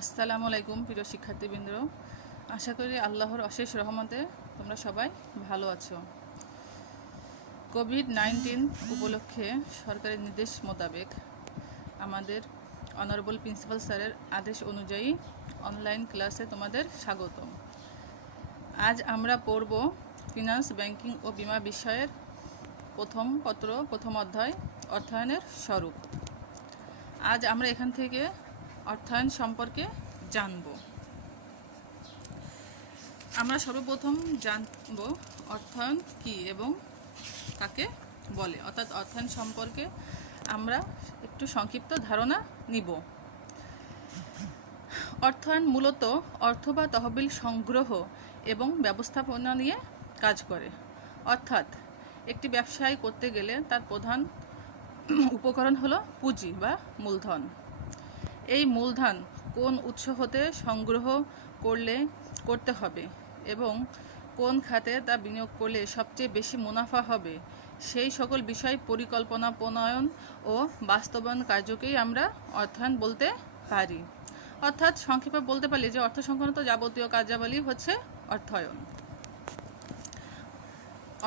আসসালামু আলাইকুম প্রিয় শিক্ষার্থীবৃন্দ, আশা করি আল্লাহর অশেষ রহমতে তোমরা সবাই ভালো আছো। কোভিড-19 উপলক্ষে সরকারের নির্দেশ মোতাবেক আমাদের অনারেবল প্রিন্সিপাল স্যারের আদেশ অনুযায়ী অনলাইন ক্লাসে তোমাদের স্বাগতম। আজ আমরা পড়ব ফিনান্স, ব্যাংকিং ও বীমা বিষয়ের প্রথম অধ্যায় অর্থায়নের স্বরূপ। আজ আমরা এখান থেকে অর্থায়ন সম্পর্কে জানব। আমরা সর্বপ্রথম জানব অর্থায়ন কি এবং কাকে বলে, অর্থাৎ অর্থায়ন সম্পর্কে আমরা একটু সংক্ষিপ্ত ধারণা নিব। অর্থায়ন মূলত অর্থ বা তহবিল সংগ্রহ এবং ব্যবস্থাপনা নিয়ে কাজ করে। অর্থাৎ একটি ব্যবসায় করতে গেলে তার প্রধান উপকরণ হলো পুঁজি বা মূলধন। এই মূলধন কোন উৎস হতে সংগ্রহ করতে হবে এবং কোন খাতে তা বিনিয়োগ করলে সবচেয়ে বেশি মুনাফা হবে, সেই সকল বিষয় পরিকল্পনা প্রণয়ন ও বাস্তবায়ন কার্যকেই আমরা অর্থায়ন বলতে পারি। অর্থাৎ সংক্ষেপে বলতে পারি যে অর্থ সংক্রান্ত যাবতীয় কার্যাবলী হচ্ছে অর্থায়ন।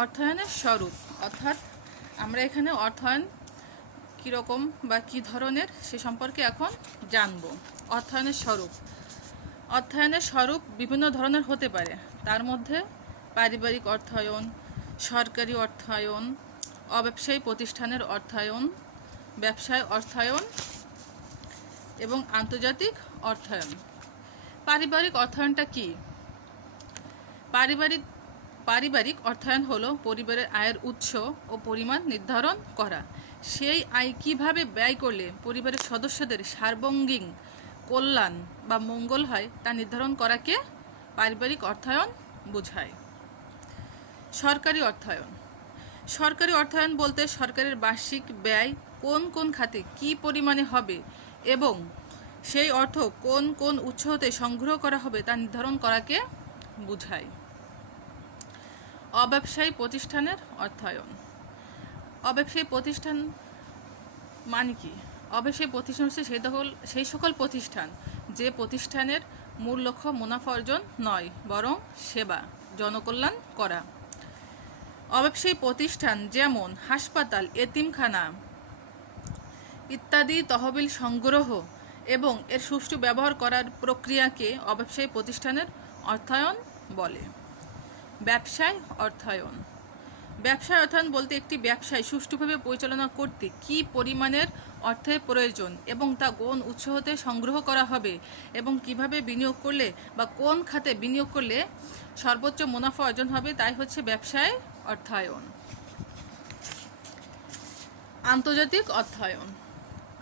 অর্থায়নের স্বরূপ, অর্থাৎ আমরা এখানে অর্থায়ন কীরকম বা কী ধরনের সে সম্পর্কে এখন জানব। অর্থায়নের স্বরূপ বিভিন্ন ধরনের হতে পারে। তার মধ্যে পারিবারিক অর্থায়ন, সরকারি অর্থায়ন, অব্যবসায়ী প্রতিষ্ঠানের অর্থায়ন, ব্যবসায় অর্থায়ন এবং আন্তর্জাতিক অর্থায়ন। পারিবারিক অর্থায়নটা কি? পারিবারিক অর্থায়ন হলো পরিবারের আয়ের উৎস ও পরিমাণ নির্ধারণ করা। সেই আয় কিভাবে ব্যয় করলে পরিবারের সদস্যদের সার্বঙ্গীন কল্যাণ বা মঙ্গল হয় তা নির্ধারণ করাকে পারিবারিক অর্থায়ন বোঝায়। সরকারি অর্থায়ন বলতে সরকারের বার্ষিক ব্যয় কোন কোন খাতে কী পরিমাণে হবে এবং সেই অর্থ কোন কোন উৎস হতে সংগ্রহ করা হবে তা নির্ধারণ করাকে বোঝায়। অব্যবসায়ী প্রতিষ্ঠানের অর্থায়ন। অব্যবসায়ী প্রতিষ্ঠান মানে কি? অব্যবসায়ী প্রতিষ্ঠান হচ্ছে সেই সকল প্রতিষ্ঠান যে প্রতিষ্ঠানের মূল লক্ষ্য মুনাফা অর্জন নয়, বরং সেবা জনকল্যাণ করা। অব্যবসায়ী প্রতিষ্ঠান যেমন হাসপাতাল, এতিমখানা ইত্যাদি তহবিল সংগ্রহ এবং এর সুষ্ঠু ব্যবহার করার প্রক্রিয়াকে অব্যবসায়ী প্রতিষ্ঠানের অর্থায়ন বলে। ব্যবসায় অর্থায়ন বলতে একটি ব্যবসায় সুষ্ঠুভাবে পরিচালনা করতে কী পরিমাণের অর্থের প্রয়োজন এবং তা কোন উৎস হতে সংগ্রহ করা হবে এবং কিভাবে বিনিয়োগ করলে বা কোন খাতে বিনিয়োগ করলে সর্বোচ্চ মুনাফা অর্জন হবে, তাই হচ্ছে ব্যবসায় অর্থায়ন।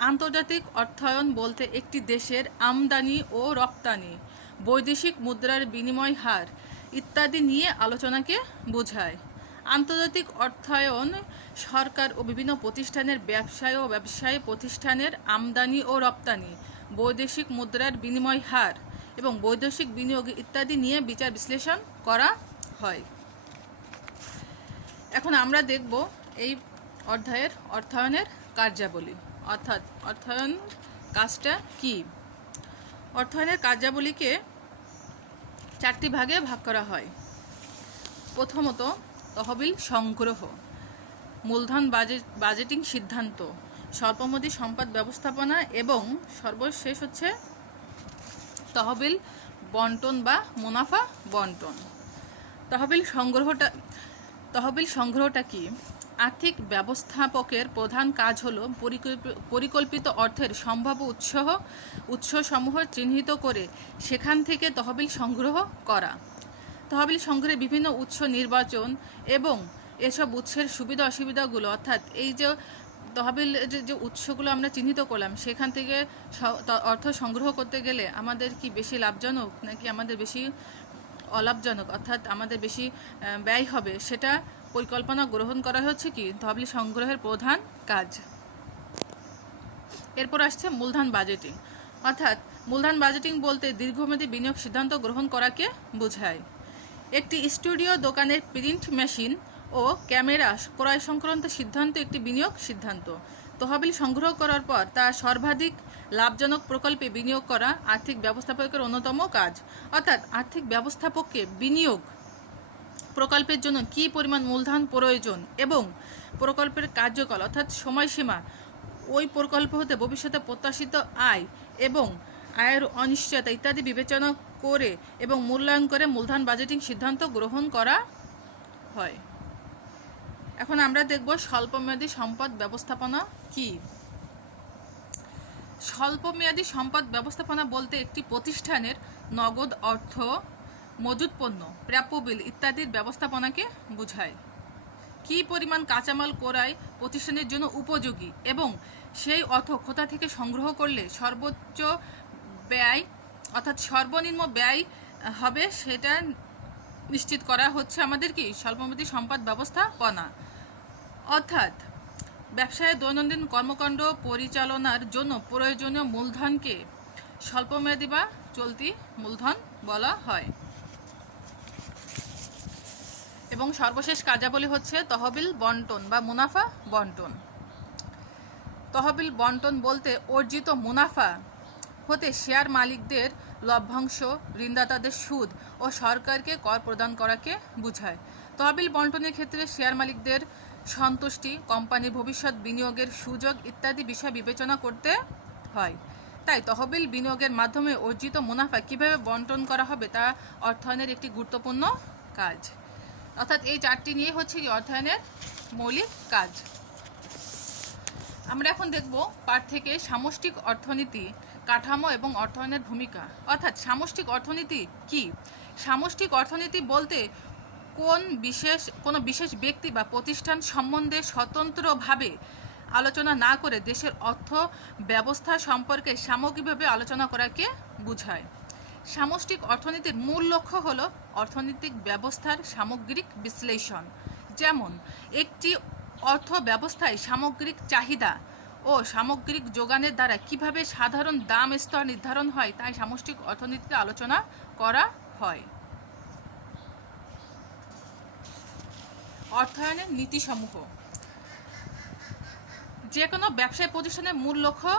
আন্তর্জাতিক অর্থায়ন বলতে একটি দেশের আমদানি ও রপ্তানি, বৈদেশিক মুদ্রার বিনিময় হার ইত্যাদি নিয়ে আলোচনাকে বোঝায়। আন্তর্জাতিক অর্থায়ন সরকার ও বিভিন্ন প্রতিষ্ঠানের ব্যবসায়ী প্রতিষ্ঠানের আমদানি ও রপ্তানি, বৈদেশিক মুদ্রার বিনিময় হার এবং বৈদেশিক বিনিয়োগ ইত্যাদি নিয়ে বিচার বিশ্লেষণ করা হয়। এখন আমরা দেখব এই অধ্যায়ের অর্থায়নের কার্যাবলী, অর্থাৎ অর্থায়ন কাজটা কি। অর্থায়নের কার্যাবলীকে 4টি ভাগে ভাগ করা হয়। প্রথমত তহবিল সংগ্রহ, মূলধন বাজেটিং সিদ্ধান্ত, স্বল্পমেয়াদী সম্পদ ব্যবস্থাপনা এবং সর্বশেষ হচ্ছে তহবিল বন্টন বা মুনাফা বন্টন। তহবিল সংগ্রহটা কি? আর্থিক ব্যবস্থাপকের প্রধান কাজ হলো পরিকল্পিত অর্থের সম্ভাব্য উৎসসমূহ চিহ্নিত করে সেখান থেকে তহবিল সংগ্রহ করা। তহবিল সংগ্রহের বিভিন্ন উৎস নির্বাচন এবং এসব উৎসের সুবিধা অসুবিধাগুলো, অর্থাৎ এই যে তহবিল যে উৎসগুলো আমরা চিহ্নিত করলাম সেখান থেকে অর্থ সংগ্রহ করতে গেলে আমাদের কি বেশি লাভজনক নাকি আমাদের বেশি অলাভজনক, অর্থাৎ আমাদের বেশি ব্যয় হবে, সেটা পরিকল্পনা গ্রহণ করা হচ্ছে কি তহবিল সংগ্রহের প্রধান কাজ। এরপর আসছে মূলধন বাজেটিং, অর্থাৎ মূলধন বাজেটিং বলতে দীর্ঘমেয়াদী বিনিয়োগ সিদ্ধান্ত গ্রহণ করাকে বোঝায়। একটি স্টুডিও দোকানের প্রিন্ট মেশিন ও ক্যামেরা ক্রয় সংক্রান্ত সিদ্ধান্ত একটি বিনিয়োগ সিদ্ধান্ত। তহবিল সংগ্রহ করার পর তা সর্বাধিক লাভজনক প্রকল্পে বিনিয়োগ করা আর্থিক ব্যবস্থাপকের অন্যতম কাজ। অর্থাৎ আর্থিক ব্যবস্থাপককে বিনিয়োগ প্রকল্পের জন্য কী পরিমাণ মূলধন প্রয়োজন এবং প্রকল্পের কার্যকাল অর্থাৎ সময়সীমা, ওই প্রকল্প হতে ভবিষ্যতে প্রত্যাশিত আয় এবং আয়ের অনিশ্চয়তা ইত্যাদি বিবেচনা করে এবং মূল্যায়ন করে মূলধন বাজেটিং সিদ্ধান্ত গ্রহণ করা হয়। এখন আমরা দেখব স্বল্পমেয়াদী সম্পদ ব্যবস্থাপনা কি। স্বল্পমেয়াদী সম্পদ ব্যবস্থাপনা বলতে একটি প্রতিষ্ঠানের নগদ অর্থ, মজুত পণ্য, প্রাপ্য বিল ইত্যাদির ব্যবস্থাপনাকে বোঝায়। কী পরিমাণ কাঁচামাল ক্রয় প্রতিষ্ঠানের জন্য উপযোগী এবং সেই অর্থ কোথা থেকে সংগ্রহ করলে সর্বোচ্চ ব্যয় অর্থাৎ সর্বনিম্ন ব্যয় হবে সেটা নিশ্চিত করা হচ্ছে আমাদের কি স্বল্পমেয়াদী সম্পদ ব্যবস্থাপনা। অর্থাৎ ব্যবসায়ের দৈনন্দিন কর্মকাণ্ড পরিচালনার জন্য প্রয়োজনীয় মূলধনকে স্বল্পমেয়াদী বা চলতি মূলধন বলা হয়। এবং সর্বশেষ কার্যাবলী হচ্ছে তহবিল বন্টন বা মুনাফা বন্টন। তহবিল বন্টন বলতে অর্জিত মুনাফা হতে শেয়ার মালিকদের লভ্যাংশ, ঋণদাতাদের সুদ ও সরকারকে কর প্রদান করাকে বোঝায়। তহবিল বন্টনের ক্ষেত্রে শেয়ার মালিকদের সন্তুষ্টি, কোম্পানির ভবিষ্যৎ বিনিয়োগের সুযোগ ইত্যাদি বিষয় বিবেচনা করতে হয়। তাই তহবিল বিনিয়োগের মাধ্যমে অর্জিত মুনাফা কিভাবে বন্টন করা হবে তা অর্থায়নের একটি গুরুত্বপূর্ণ কাজ। অর্থাৎ এই চারটি নিয়ে হচ্ছে কি অর্থায়নের মৌলিক কাজ। আমরা এখন দেখব পাঠ থেকে সামষ্টিক অর্থনীতি, কাঠামো এবং অর্থায়নের ভূমিকা। অর্থাৎ সামষ্টিক অর্থনীতি কি? সামষ্টিক অর্থনীতি বলতে কোনো বিশেষ ব্যক্তি বা প্রতিষ্ঠান সম্বন্ধে স্বতন্ত্রভাবে আলোচনা না করে দেশের অর্থ ব্যবস্থা সম্পর্কে সামগ্রিকভাবে আলোচনা করাকে বোঝায়। সামষ্টিক অর্থনীতির মূল লক্ষ্য হল অর্থনৈতিক ব্যবস্থার সামগ্রিক বিশ্লেষণ। যেমন একটি অর্থ ব্যবস্থায় সামগ্রিক চাহিদা ও সামগ্রিক যোগানের দ্বারা কিভাবে সাধারণ দাম স্তর নির্ধারণ হয় তাই সামষ্টিক অর্থনীতিতে আলোচনা করা হয়। অর্থায়নের নীতিসমূহ। যে কোনো ব্যবসায় প্রতিষ্ঠানের মূল লক্ষ্য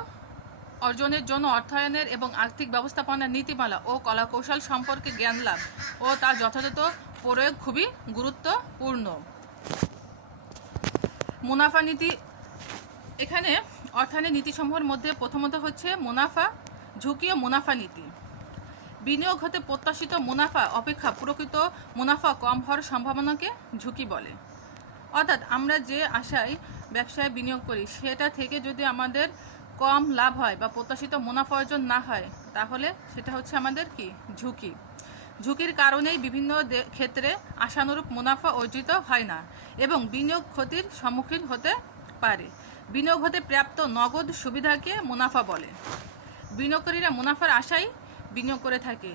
অর্জনের জন্য অর্থায়নের এবং আর্থিক ব্যবস্থাপনার নীতিমালা ও কলাকৌশল সম্পর্কে জ্ঞান লাভ ও তার যথাযথ প্রয়োগ খুবই গুরুত্বপূর্ণ। মুনাফা নীতি। এখানে অর্থায়নের নীতিসমূহের মধ্যে প্রথমত হচ্ছে মুনাফা ঝুঁকি ও মুনাফা নীতি। বিনিয়োগ হতে প্রত্যাশিত মুনাফা অপেক্ষা প্রকৃত মুনাফা কম হওয়ার সম্ভাবনাকে ঝুঁকি বলে। অর্থাৎ আমরা যে আশায় ব্যবসায় বিনিয়োগ করি সেটা থেকে যদি আমাদের কম লাভ হয় বা প্রত্যাশিত মুনাফা অর্জন না হয় তাহলে সেটা হচ্ছে আমাদের কি ঝুঁকি। ঝুঁকির কারণেই বিভিন্ন ক্ষেত্রে আশানুরূপ মুনাফা অর্জিত হয় না এবং বিনিয়োগ ক্ষতির সম্মুখীন হতে পারে। বিনিয়োগ হতে প্রাপ্ত নগদ সুবিধাকে মুনাফা বলে। বিনিয়োগকারীরা মুনাফার আশায় বিনিয়োগ করে থাকে,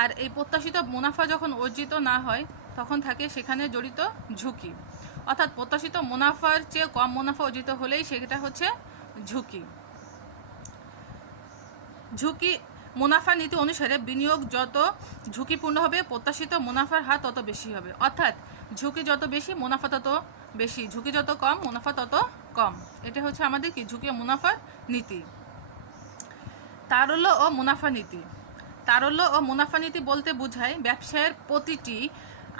আর এই প্রত্যাশিত মুনাফা যখন অর্জিত না হয় তখন থাকে সেখানে জড়িত ঝুঁকি। অর্থাৎ প্রত্যাশিত মুনাফার চেয়ে কম মুনাফা অর্জিত হলেই সেটা হচ্ছে ঝুঁকি। ঝুঁকি মুনাফা নীতি অনুসারে বিনিয়োগ যত ঝুঁকিপূর্ণ হবে প্রত্যাশিত মুনাফার হার তত বেশি হবে। অর্থাৎ ঝুঁকি যত বেশি মুনাফা তত বেশি, ঝুঁকি যত কম মুনাফা তত কম। এটা হচ্ছে আমাদের কি ঝুঁকি ও মুনাফার নীতি। তারল্য ও মুনাফা নীতি। তারল্য ও মুনাফা নীতি বলতে বোঝায় ব্যবসায়ের প্রতিটি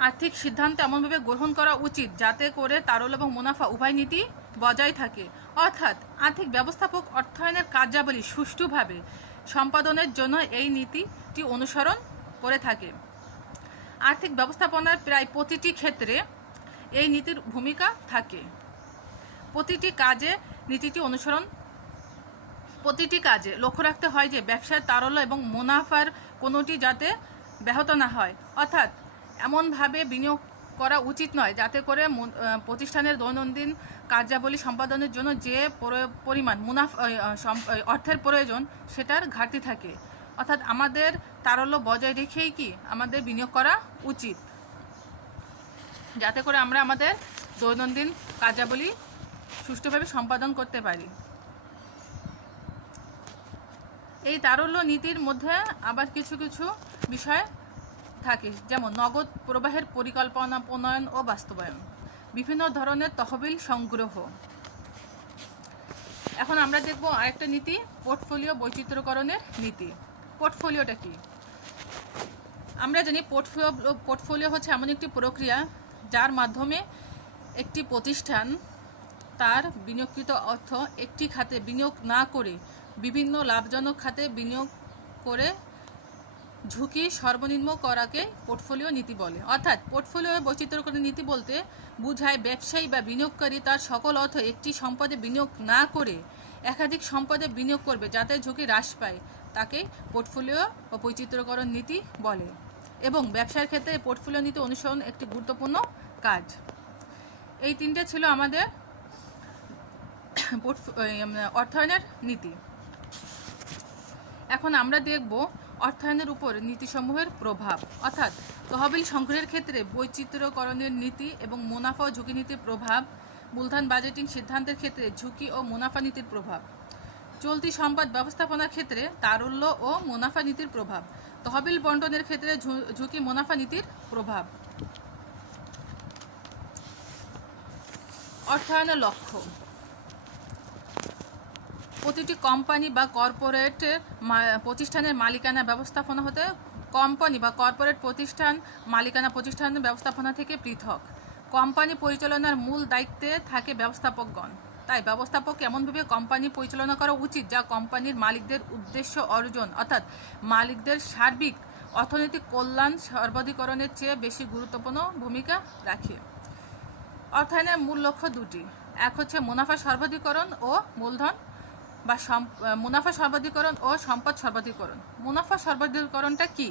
আর্থিক সিদ্ধান্ত এমনভাবে গ্রহণ করা উচিত যাতে করে তারল্য এবং মুনাফা উভয় নীতি বজায় থাকে। অর্থাৎ আর্থিক ব্যবস্থাপক অর্থায়নের কার্যাবলী সুষ্ঠুভাবে সম্পাদনের জন্য এই নীতিটি অনুসরণ করে থাকে। আর্থিক ব্যবস্থাপনার প্রায় প্রতিটি ক্ষেত্রে এই নীতির ভূমিকা থাকে। প্রতিটি কাজে লক্ষ্য রাখতে হয় যে ব্যবসার তারল্য এবং মুনাফার কোনোটি যাতে ব্যাহত না হয়। অর্থাৎ এমনভাবে বিনিয়োগ করা উচিত নয় যাতে করে প্রতিষ্ঠানের দৈনন্দিন কার্যাবলী সম্পাদনের জন্য যে পরিমাণ অর্থের প্রয়োজন সেটার ঘাটতি থাকে। অর্থাৎ আমাদের তারল্য বজায় রেখেই কি আমাদের বিনিয়োগ করা উচিত যাতে করে আমরা আমাদের দৈনন্দিন কার্যাবলী সুষ্ঠুভাবে সম্পাদন করতে পারি। এই তারল্য নীতির মধ্যে আবার কিছু কিছু বিষয় থাকে, যেমন নগদ প্রবাহের পরিকল্পনা, প্রণয়ন ও বাস্তবায়ন, বিভিন্ন ধরনের তহবিল সংগ্রহ। এখন আমরা দেখব আরেকটা নীতি, পোর্টফোলিও বৈচিত্র্যকরণের নীতি। পোর্টফোলিওটা কি? আমরা জানি পোর্টফোলিও হচ্ছে এমন একটি প্রক্রিয়া যার মাধ্যমে একটি প্রতিষ্ঠান তার বিনিয়োগকৃত অর্থ একটি খাতে বিনিয়োগ না করে বিভিন্ন লাভজনক খাতে বিনিয়োগ করে ঝুঁকি সর্বনিম্ন করাকে পোর্টফোলিও নীতি বলে। অর্থাৎ পোর্টফোলিও বৈচিত্র্যকরণ নীতি বলতে বোঝায় ব্যবসায়ী বা বিনিয়োগকারী তার সকল অর্থ একটি সম্পদে বিনিয়োগ না করে একাধিক সম্পদে বিনিয়োগ করবে যাতে ঝুঁকি হ্রাস পায়, তাকে পোর্টফোলিও ও বৈচিত্র্যকরণ নীতি বলে। এবং ব্যবসার ক্ষেত্রে পোর্টফোলিও নীতি অনুসরণ একটি গুরুত্বপূর্ণ কাজ। এই তিনটে ছিল আমাদের অর্থায়নের নীতি। এখন আমরা দেখব অর্থায়নের উপর নীতিসমূহের প্রভাব, অর্থাৎ তহবিল সংগ্রহের ক্ষেত্রে বৈচিত্র্যকরণের নীতি এবং মুনাফা ও ঝুঁকি নীতির প্রভাব, মূলধন বাজেটিং সিদ্ধান্তের ক্ষেত্রে ঝুঁকি ও মুনাফা নীতির প্রভাব, চলতি সম্পদ ব্যবস্থাপনার ক্ষেত্রে তারল্য ও মুনাফা নীতির প্রভাব, তহবিল বন্টনের ক্ষেত্রে ঝুঁকি মুনাফা নীতির প্রভাব। অর্থায়নের লক্ষ্য: প্রতিটি কোম্পানি বা কর্পোরেট প্রতিষ্ঠানের মালিকানা ব্যবস্থাপনা হতে কোম্পানি বা কর্পোরেট প্রতিষ্ঠান মালিকানা প্রতিষ্ঠানের ব্যবস্থাপনা থেকে পৃথক। কোম্পানি পরিচালনার মূল দায়িত্বে থাকে ব্যবস্থাপকগণ। তাই ব্যবস্থাপক এমনভাবে কোম্পানি পরিচালনা করা উচিত যা কোম্পানির মালিকদের উদ্দেশ্য অর্জন অর্থাৎ মালিকদের সার্বিক অর্থনৈতিক কল্যাণ সর্বাধিকরণের চেয়ে বেশি গুরুত্বপূর্ণ ভূমিকা রাখে। অর্থায়নের মূল লক্ষ্য দুটি, এক হচ্ছে মুনাফা সর্বাধিকরণ ও মূলধন বা মুনাফা সর্বাধিকরণ ও সম্পদ সর্বাধিকরণ। মুনাফা সর্বাধিকরণটা কি?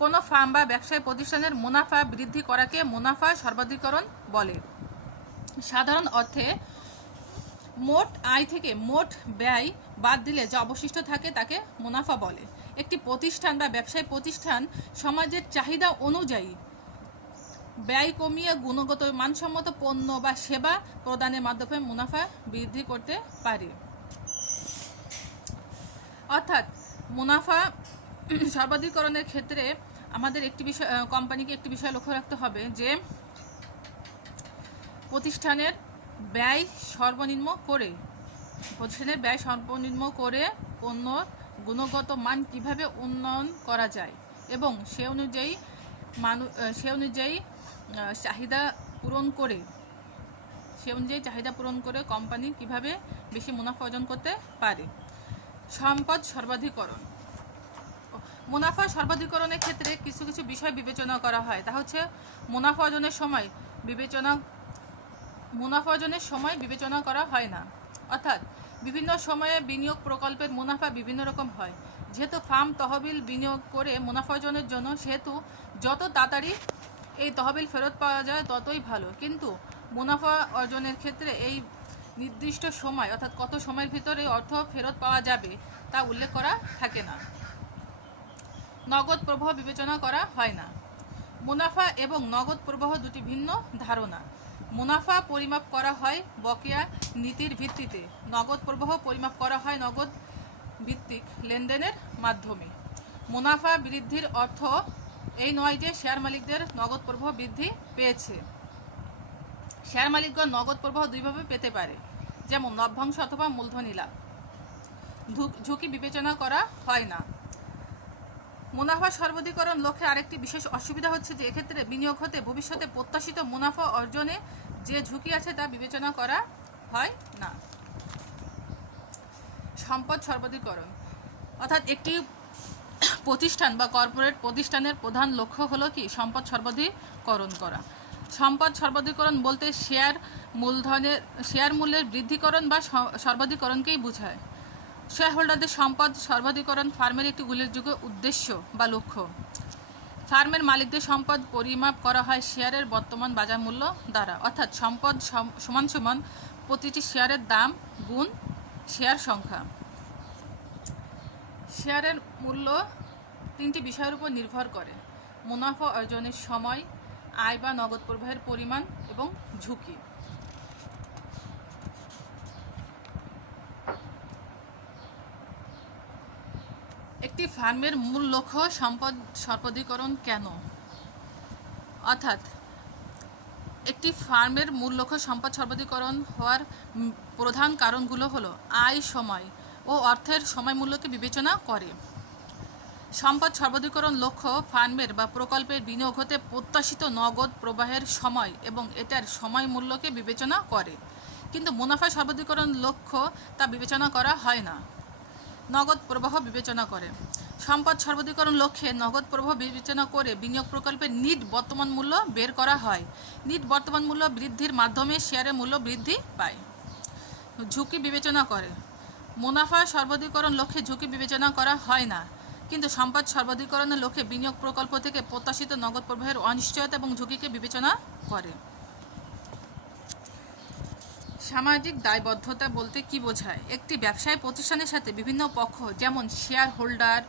কোনো ফার্ম বা ব্যবসায়ী প্রতিষ্ঠানের মুনাফা বৃদ্ধি করাকে মুনাফা সর্বাধিকরণ বলে। সাধারণ অর্থে মোট আয় থেকে মোট ব্যয় বাদ দিলে যা অবশিষ্ট থাকে তাকে মুনাফা বলে। একটি প্রতিষ্ঠান বা ব্যবসায়ী প্রতিষ্ঠান সমাজের চাহিদা অনুযায়ী ব্যয় কমিয়ে গুণগত মানসম্মত পণ্য বা সেবা প্রদানের মাধ্যমে মুনাফা বৃদ্ধি করতে পারে। অর্থাৎ মুনাফা সর্বাধিকরণের ক্ষেত্রে আমাদের একটি বিষয়, কোম্পানিকে একটি বিষয় লক্ষ্য রাখতে হবে যে প্রতিষ্ঠানের ব্যয় সর্বনিম্ন করে পণ্য গুণগত মান কিভাবে উন্নয়ন করা যায় এবং সে অনুযায়ী চাহিদা পূরণ করে কোম্পানি কিভাবে বেশি মুনাফা অর্জন করতে পারে। সম্পদ সর্বাধিকরণ: মুনাফা সর্বাধিকরণের ক্ষেত্রে কিছু কিছু বিষয় বিবেচনা করা হয়, তা হচ্ছে মুনাফা অর্জনের সময় বিবেচনা করা হয় না। অর্থাৎ বিভিন্ন সময়ে বিনিয়োগ প্রকল্পের মুনাফা বিভিন্ন রকম হয়। যেহেতু ফার্ম তহবিল বিনিয়োগ করে মুনাফা অর্জনের জন্য, সেহেতু যত তাড়াতাড়ি এই তহবিল ফেরত পাওয়া যায় ততই ভালো, কিন্তু মুনাফা অর্জনের ক্ষেত্রে এই নির্দিষ্ট সময় অর্থাৎ কত সময়ের ভিতরে অর্থ ফেরত পাওয়া যাবে তা উল্লেখ করা থাকে না। নগদ প্রবাহ বিবেচনা করা হয় না। মুনাফা এবং নগদ প্রবাহ দুটি ভিন্ন ধারণা। মুনাফা পরিমাপ করা হয় বকেয়া নীতির ভিত্তিতে, নগদ প্রবাহ পরিমাপ করা হয় নগদ ভিত্তিক লেনদেনের মাধ্যমে। মুনাফা বৃদ্ধির অর্থ এই নয় যে শেয়ার মালিকদের নগদ প্রবাহ বৃদ্ধি পেয়েছে। শেয়ার মালিকগণ নগদ প্রবাহ দুইভাবে পেতে পারে, যেমন লভ্যাংশ অথবা মূলধনী লাভ। ঝুঁকি বিবেচনা করা হয় না। মুনাফা সর্বাধিকরণ লক্ষ্যে আরেকটি বিশেষ অসুবিধা হচ্ছে যে এক্ষেত্রে বিনিয়োগ হতে ভবিষ্যতে প্রত্যাশিত মুনাফা অর্জনে যে ঝুঁকি আছে তা বিবেচনা করা হয় না। সম্পদ সর্বাধিকরণ অর্থাৎ একটি প্রতিষ্ঠান বা কর্পোরেট প্রতিষ্ঠানের প্রধান লক্ষ্য হলো কি? সম্পদ সর্বাধিকরণ করা। সম্পদ সর্বাধিকরণ বলতে শেয়ার মূল্যের বৃদ্ধিকরণ বা সর্বাধিকরণকেই বোঝায়। শেয়ার হোল্ডারদের সম্পদ সর্বাধিকরণ ফার্মের একটি উল্লেখযোগ্য উদ্দেশ্য বা লক্ষ্য। ফার্মের মালিকদের সম্পদ পরিমাপ করা হয় শেয়ারের বর্তমান বাজার মূল্য দ্বারা, অর্থাৎ সম্পদ সমান সমান প্রতিটি শেয়ারের দাম গুণ শেয়ার সংখ্যা। শেয়ারের মূল্য তিনটি বিষয়ের উপর নির্ভর করে: মুনাফা অর্জনের সময়, আয় বা নগদ প্রবাহের পরিমাণ এবং ঝুঁকি। একটি ফার্মের মূল লক্ষ্য সম্পদ সর্বাধিকরণ কেন? অর্থাৎ একটি ফার্মের মূল লক্ষ্য সম্পদ সর্বাধিকরণ হওয়ার প্রধান কারণগুলো হলো আয়, সময় ও অর্থের সময় মূল্যকে বিবেচনা করে। সম্পদ সর্বাধিকরণ লক্ষ্য ফার্মের বা প্রকল্পের বিনিয়োগ হতে প্রত্যাশিত নগদ প্রবাহের সময় এবং এটার সময় মূল্যকে বিবেচনা করে, কিন্তু মুনাফা সর্বাধিকরণ লক্ষ্য তা বিবেচনা করা হয় না, নগদ প্রবাহ বিবেচনা করে। সম্পদ সর্বাধিকরণ লক্ষ্যে নগদ প্রবাহ বিবেচনা করে বিনিয়োগ প্রকল্পের নিট বর্তমান মূল্য বের করা হয়। নিট বর্তমান মূল্য বৃদ্ধির মাধ্যমে শেয়ারের মূল্য বৃদ্ধি পায়। ঝুঁকি বিবেচনা করে। মুনাফা সর্বাধিকরণ লক্ষ্যে ঝুঁকি বিবেচনা করা হয় না, কিন্তু সম্পদ সর্বাধিকরণের লক্ষ্যে বিনিয়োগ প্রকল্প থেকে প্রত্যাশিত নগদ প্রবাহের অনিশ্চয়তা এবং ঝুঁকিকে বিবেচনা করে। সামাজিক দায়বদ্ধতা বলতে কি বোঝায়? একটি ব্যবসায়ী প্রতিষ্ঠানের সাথে বিভিন্ন পক্ষ যেমন শেয়ার হোল্ডার,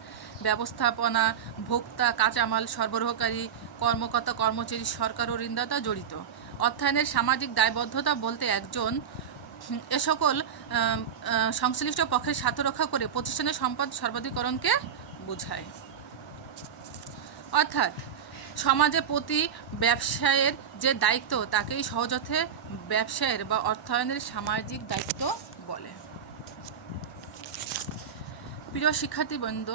ব্যবস্থাপনা, ভোক্তা, কাঁচামাল সরবরাহকারী, কর্মকর্তা, কর্মচারী, সরকার ও ঋণদাতা জড়িত। অর্থায়নের সামাজিক দায়বদ্ধতা বলতে একজন এ সকল সংশ্লিষ্ট পক্ষের স্বার্থ রক্ষা করে প্রতিষ্ঠানের সম্পদ সর্বাধিকরণকে বোঝায়। অর্থাৎ সমাজের প্রতি ব্যবসায়ের যে দায়িত্ব তাকেই সহজতে ব্যবসায়ের বা অর্থায়নের সামাজিক দায়িত্ব বলে। প্রিয় শিক্ষার্থীবৃন্দ,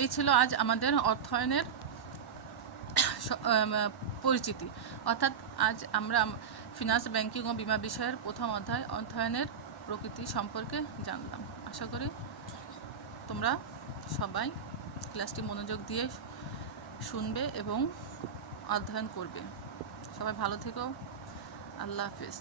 এই ছিল আজ আমাদের অর্থায়নের পরিচিতি। অর্থাৎ আজ আমরা ফিনান্স, ব্যাংকিং ও বীমা বিষয়ের প্রথম অধ্যায় অর্থায়নের প্রকৃতি সম্পর্কে জানলাম। আশা করি তোমরা সবাই ক্লাসটি মনোযোগ দিয়ে শুনবে এবং অধ্যয়ন করবে। সবাই ভালো থেকো। আল্লাহ হাফেজ।